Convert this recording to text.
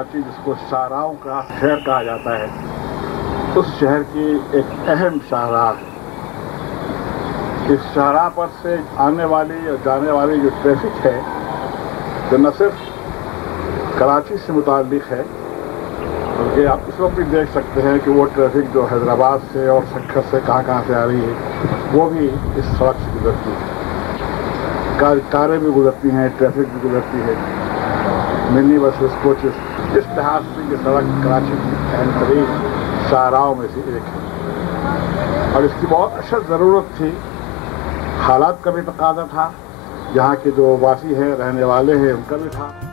कराची, जिसको शाहराहों का शहर कहा जाता है, उस शहर की एक अहम शाहराह है। इस शाहराह पर से आने वाली और जाने वाली जो ट्रैफिक है, जो न सिर्फ कराची से मुताल्लिक है, बल्कि आप इस वक्त भी देख सकते हैं कि वो ट्रैफिक जो हैदराबाद से और सक्खर से कहाँ से आ रही है, वो भी इस सड़क से गुजरती है। कारें भी गुजरती हैं, ट्रैफिक भी गुजरती है, मिनी बसेस, कोचेस। इस लिहाज से ये सड़क कराची की अहम तरीन शाहराहों में से एक है और इसकी बहुत अशद ज़रूरत थी। हालात का भी तकाज़ा था, यहाँ के जो वासी हैं, रहने वाले हैं, उनका भी था।